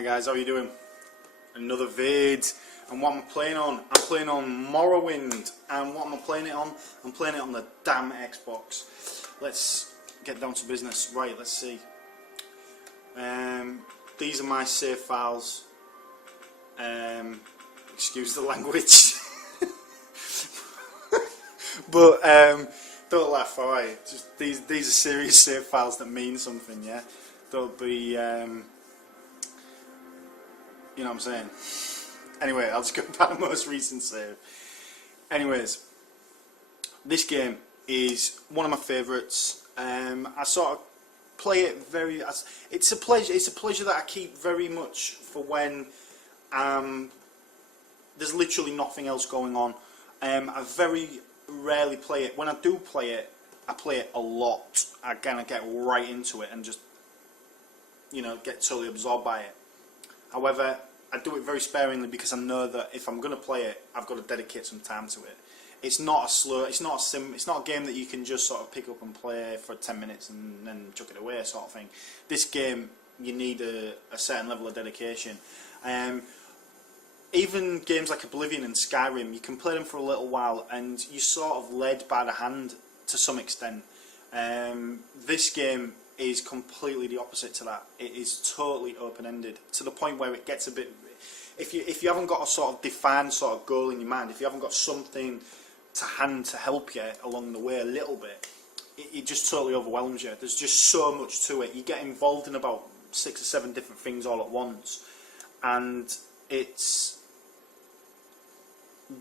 Hi guys, how are you doing? Another vid. And what am I playing on? I'm playing on Morrowind. And what am I playing it on? I'm playing it on the damn Xbox. Let's get down to business. Right, let's see. These are my save files. Excuse the language. But don't laugh, alright. Just these are serious save files that mean something, yeah? Don't be you know what I'm saying? Anyway, I'll just go back to the most recent save. Anyways, this game is one of my favourites. I sort of play it very. It's a pleasure. It's a pleasure that I keep very much for when there's literally nothing else going on. I very rarely play it. When I do play it, I play it a lot. I kind of get right into it and just, you know, get totally absorbed by it. However, I do it very sparingly because I know that if I'm going to play it, I've got to dedicate some time to it. It's not a slow, it's not a game that you can just sort of pick up and play for 10 minutes and then chuck it away sort of thing. This game, you need a certain level of dedication. Even games like Oblivion and Skyrim, you can play them for a little while and you're sort of led by the hand to some extent. This game is completely the opposite to that. It is totally open-ended to the point where it gets a bit. If you haven't got a sort of defined sort of goal in your mind, if you haven't got something to hand to help you along the way a little bit, it just totally overwhelms you. There's just so much to it. You get involved in about 6 or 7 different things all at once, and it's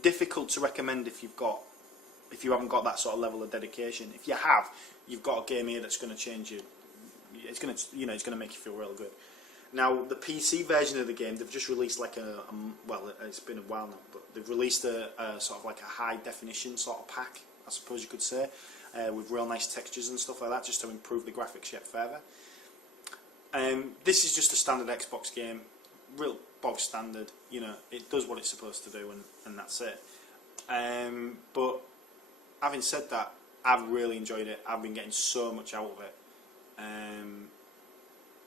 difficult to recommend if you haven't got that sort of level of dedication. If you have, you've got a game here that's going to change you. It's going to make you feel real good. Now, the PC version of the game, they've just released like well, it's been a while now, but they've released a sort of like a high definition sort of pack, I suppose you could say, with real nice textures and stuff like that, just to improve the graphics yet further. This is just a standard Xbox game, real bog standard. You know, it does what it's supposed to do, and that's it. But having said that, I've really enjoyed it. I've been getting so much out of it.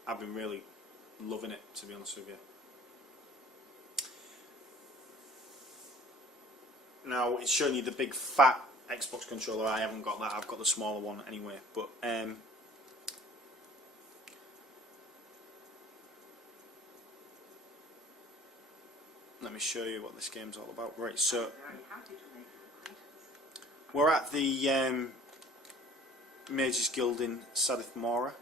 I've been really loving it, to be honest with you. Now, it's showing you the big fat Xbox controller. I haven't got that. I've got the smaller one anyway. But let me show you what this game's all about. Right, so we're at the Mages Guild in Sadith Mora.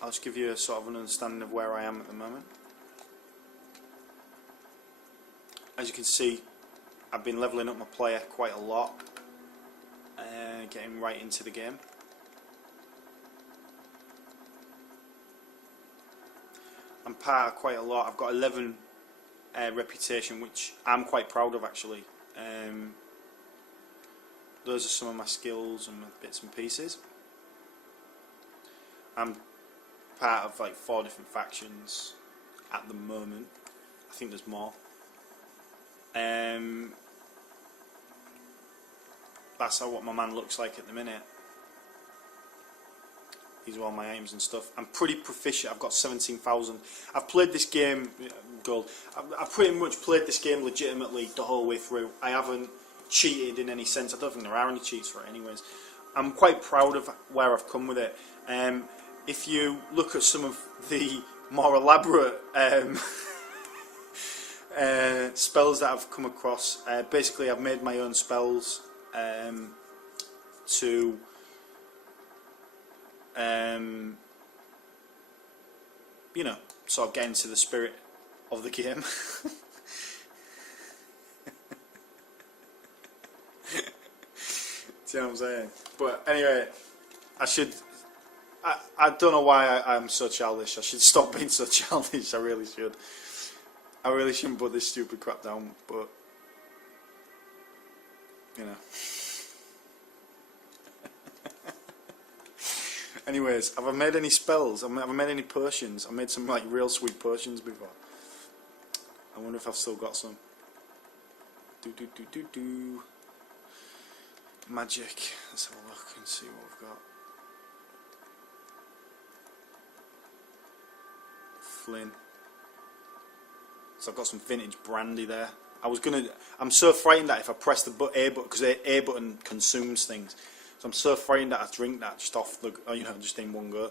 I'll just give you a sort of an understanding of where I am at the moment. As you can see, I've been levelling up my player quite a lot, getting right into the game. I'm part of quite a lot. I've got 11 reputation, which I'm quite proud of actually. Those are some of my skills and my bits and pieces. I'm part of like 4 different factions at the moment. I think there's more. That's what my man looks like at the minute. These are all my aims and stuff. I'm pretty proficient. I've got 17,000. I've played this game, gold. I've pretty much played this game legitimately the whole way through. I haven't cheated in any sense. I don't think there are any cheats for it anyways. I'm quite proud of where I've come with it. If you look at some of the more elaborate spells that I've come across, basically I've made my own spells to you know, sort of get into the spirit of the game. Do you know what I'm saying? But anyway, I don't know why I'm so childish. I should stop being so childish. I really should. I really shouldn't put this stupid crap down, but you know. Anyways, have I made any spells? Have I made any potions? I made some like real sweet potions before. I wonder if I've still got some. Magic. Let's have a look and see what we've got. rifling. So I've got some vintage brandy there. I'm so frightened that if I press the A button, because the A button consumes things, so I'm so frightened that I drink that just off the, just in one go.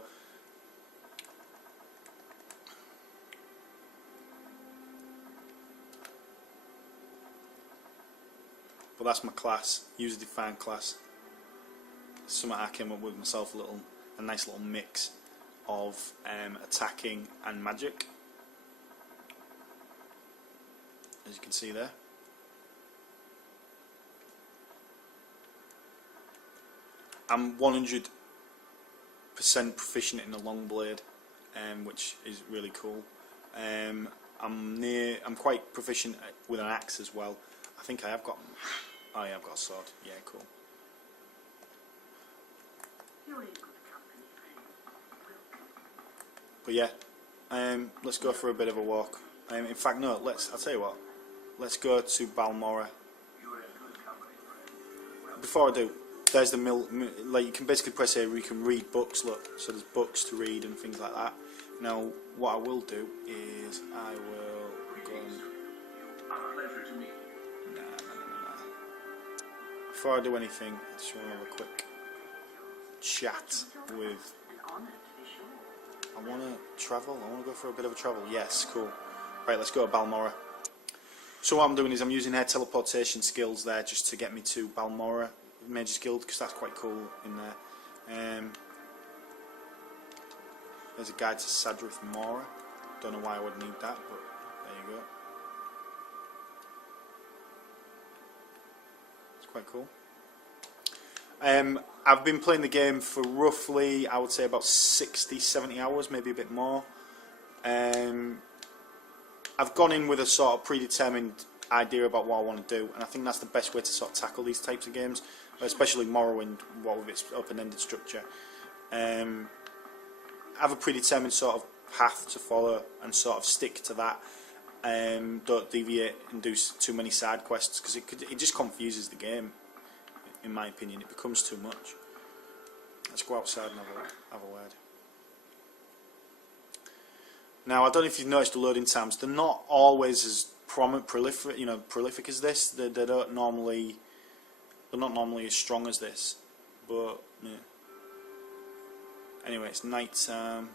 But that's my class, user defined class. Something I came up with myself, a nice little mix of attacking and magic, as you can see there. I'm 100% proficient in the long blade, which is really cool. I'm quite proficient with an axe as well. I think I have got. Oh yeah, I've got a sword. Yeah, cool. But yeah, let's go for a bit of a walk. In fact, no. I'll tell you what. Let's go to Balmorra. Before I do, there's the mill. Like you can basically press here where you can read books. Look, so there's books to read and things like that. Now, what I will do is I will go and. Nah. Before I do anything, I just want to have a quick chat with. I want to travel. I want to go for a bit of a travel. Yes, cool. Right, let's go to Balmorra. So what I'm doing is I'm using air teleportation skills there just to get me to Balmorra Mage's Guild, because that's quite cool in there. There's a guide to Sadrith Mora. Don't know why I would need that, but there you go. It's quite cool. I've been playing the game for roughly, I would say about 60-70 hours, maybe a bit more. I've gone in with a sort of predetermined idea about what I want to do, and I think that's the best way to sort of tackle these types of games, especially Morrowind, with its open-ended structure. I have a predetermined sort of path to follow and sort of stick to that. Don't deviate and do too many side quests, because it just confuses the game. In my opinion, it becomes too much. Let's go outside and have a word. Now, I don't know if you've noticed the loading times. They're not always as prolific as this. They're not normally as strong as this. But yeah. Anyway, it's night time.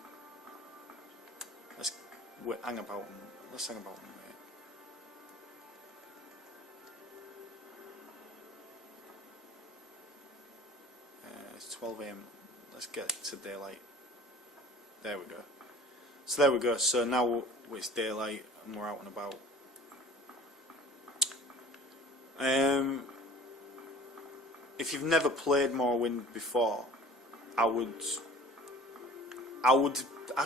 Let's hang about. Let's hang about. It's 12 AM. Let's get to daylight. There we go. So there we go. So now it's daylight and we're out and about. If you've never played Morrowind before, I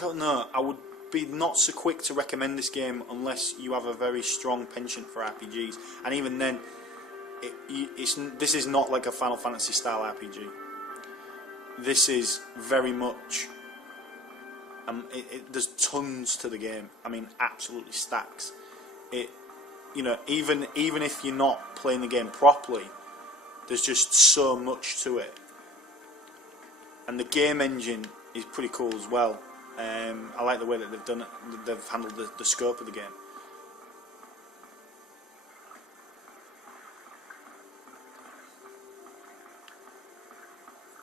don't know. I would be not so quick to recommend this game unless you have a very strong penchant for RPGs, and even then, this is not like a Final Fantasy style RPG. This is very much. There's tons to the game. I mean, absolutely stacks. Even if you're not playing the game properly, there's just so much to it. And the game engine is pretty cool as well. I like the way that they've done it. They've handled the scope of the game.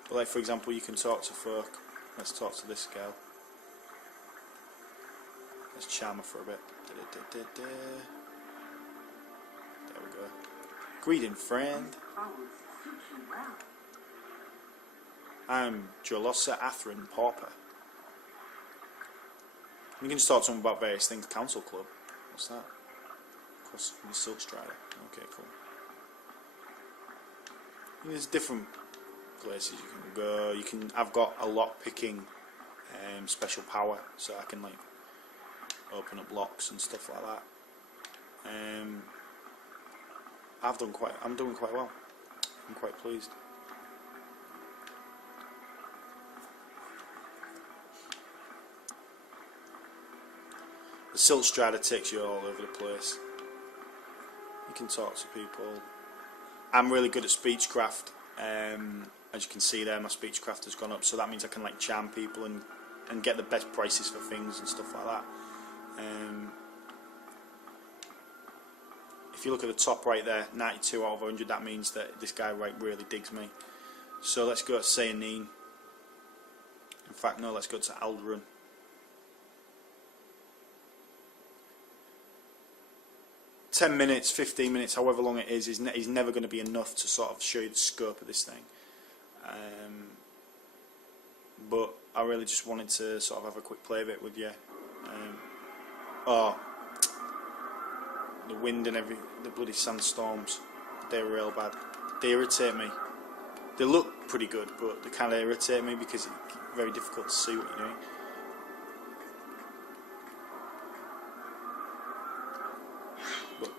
But like, for example, you can talk to folk. Let's talk to this girl. Let's charm her for a bit. There we go. Greeting, friend. I'm Jolossa Atherin Pauper. You can just talk to them about various things. Council Club. What's that? Across from the Silk Strider. Okay, cool. There's different places you can go. I've got a lock picking special power, so I can like open up locks and stuff like that. I'm doing quite well. I'm quite pleased. The Silk Strider takes you all over the place. You can talk to people. I'm really good at speechcraft. As you can see there, my speechcraft has gone up, so that means I can like charm people and get the best prices for things and stuff like that. If you look at the top right there, 92 out of 100, that means that this guy right really digs me. So let's go to Sayanine. In fact, no, let's go to Aldrun. "10 minutes, 15 minutes, however long it is never going to be enough to sort of show you the scope of this thing. But I really just wanted to sort of have a quick play of it with you. Oh, the wind and the bloody sandstorms, they're real bad. They irritate me. They look pretty good, but they kind of irritate me because it's very difficult to see what you're doing. But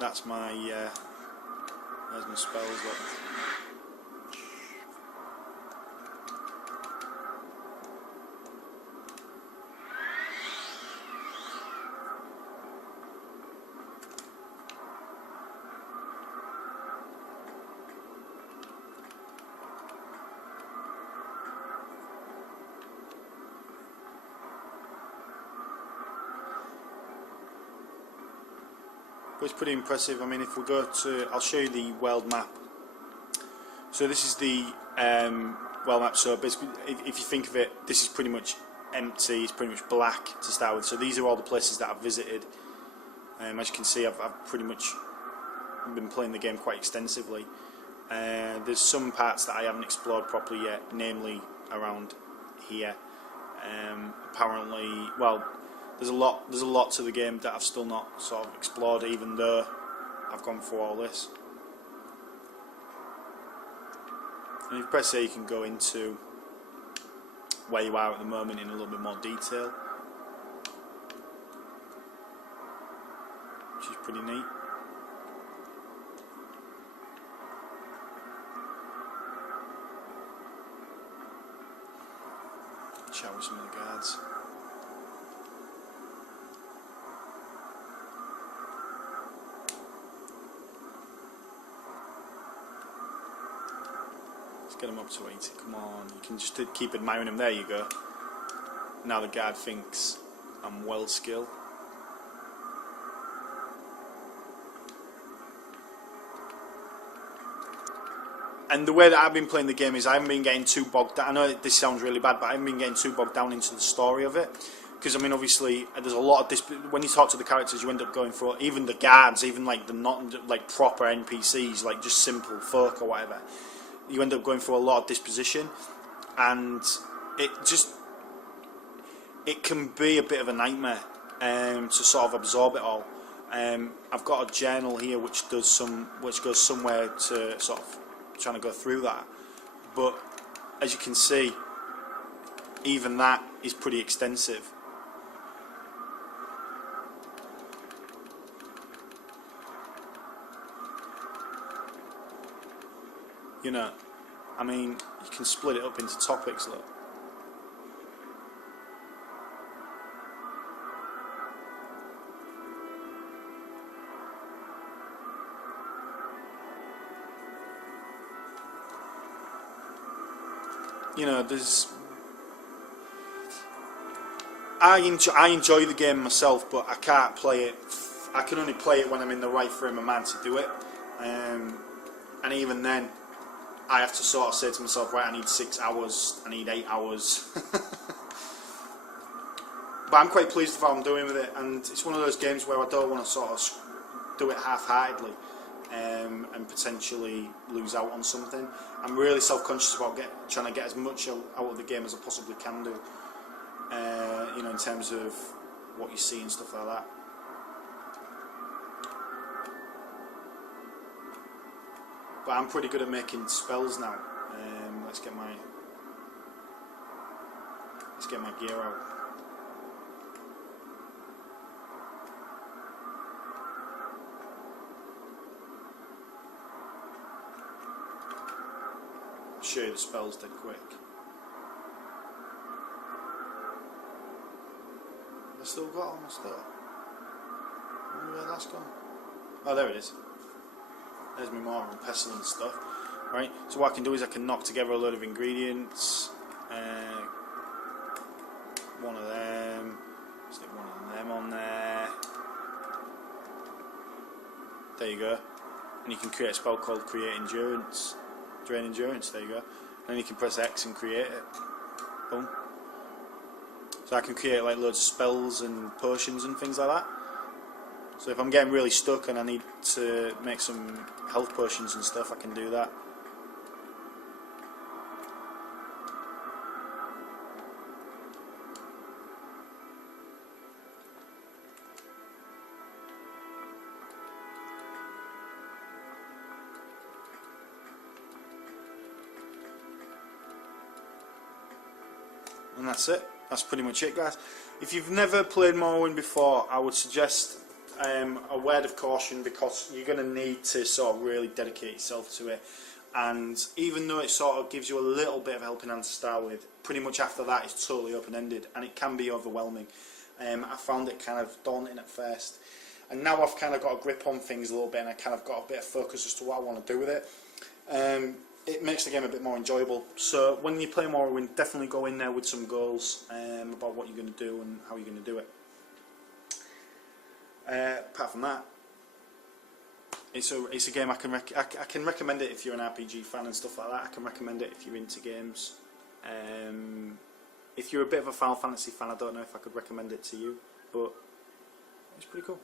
that's my, there's my spells. Look. But it's pretty impressive. I mean, if we go to, I'll show you the world map. So this is the world map. So basically, if you think of it, this is pretty much empty. It's pretty much black to start with. So these are all the places that I've visited. As you can see, I've pretty much been playing the game quite extensively. There's some parts that I haven't explored properly yet, namely around here. Apparently, well, there's a lot to the game that I've still not sort of explored, even though I've gone through all this. And if you press A, you can go into where you are at the moment in a little bit more detail, which is pretty neat. Chat with some of the guards. Get him up to 80, come on, you can just keep admiring him, there you go. Now the guard thinks I'm well skilled. And the way that I've been playing the game is I haven't been getting too bogged down. I know this sounds really bad, but I haven't been getting too bogged down into the story of it. Because I mean, obviously, there's a lot of this. When you talk to the characters, you end up going for even the guards, even like the not like proper NPCs, like just simple folk or whatever. You end up going through a lot of disposition, and it can be a bit of a nightmare to sort of absorb it all. I've got a journal here which goes somewhere to sort of trying to go through that, but as you can see, even that is pretty extensive. You know, I mean, you can split it up into topics, look. You know, there's... I enjoy the game myself, but I can't play it. I can only play it when I'm in the right frame of mind to do it. And even then, I have to sort of say to myself, right, I need 6 hours, I need 8 hours. But I'm quite pleased with how I'm doing with it, and it's one of those games where I don't want to sort of do it half-heartedly and potentially lose out on something. I'm really self-conscious about trying to get as much out of the game as I possibly can do, you know, in terms of what you see and stuff like that. But I'm pretty good at making spells now. Let's get my gear out. Show you the spells dead quick. Have I still got all my stuff? I wonder where that's gone. Oh, there it is. There's my mortar and pestle and stuff. Right, so what I can do is I can knock together a load of ingredients. One of them. Stick one of There you go. And you can create a spell called Create Endurance. Drain Endurance, there you go. Then you can press X and create it. Boom. So I can create like loads of spells and potions and things like that. So if I'm getting really stuck and I need to make some health potions and stuff, I can do that. And that's it. That's pretty much it, guys. If you've never played Morrowind before, I would suggest a word of caution, because you're going to need to sort of really dedicate yourself to it. And even though it sort of gives you a little bit of a helping hand to start with, pretty much after that it's totally open-ended, and it can be overwhelming. I found it kind of daunting at first, and now I've kind of got a grip on things a little bit, and I kind of got a bit of focus as to what I want to do with it. It makes the game a bit more enjoyable. So when you play Morrowind, definitely go in there with some goals about what you're going to do and how you're going to do it. Apart from that, it's a game I can recommend it if you're an RPG fan and stuff like that. I can recommend it if you're into games. If you're a bit of a Final Fantasy fan, I don't know if I could recommend it to you, but it's pretty cool.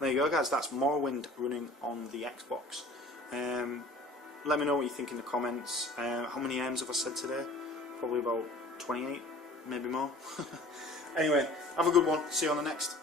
There you go, guys. That's Morrowind running on the Xbox. Let me know what you think in the comments. How many M's have I said today? Probably about 28, maybe more. Anyway, have a good one. See you on the next.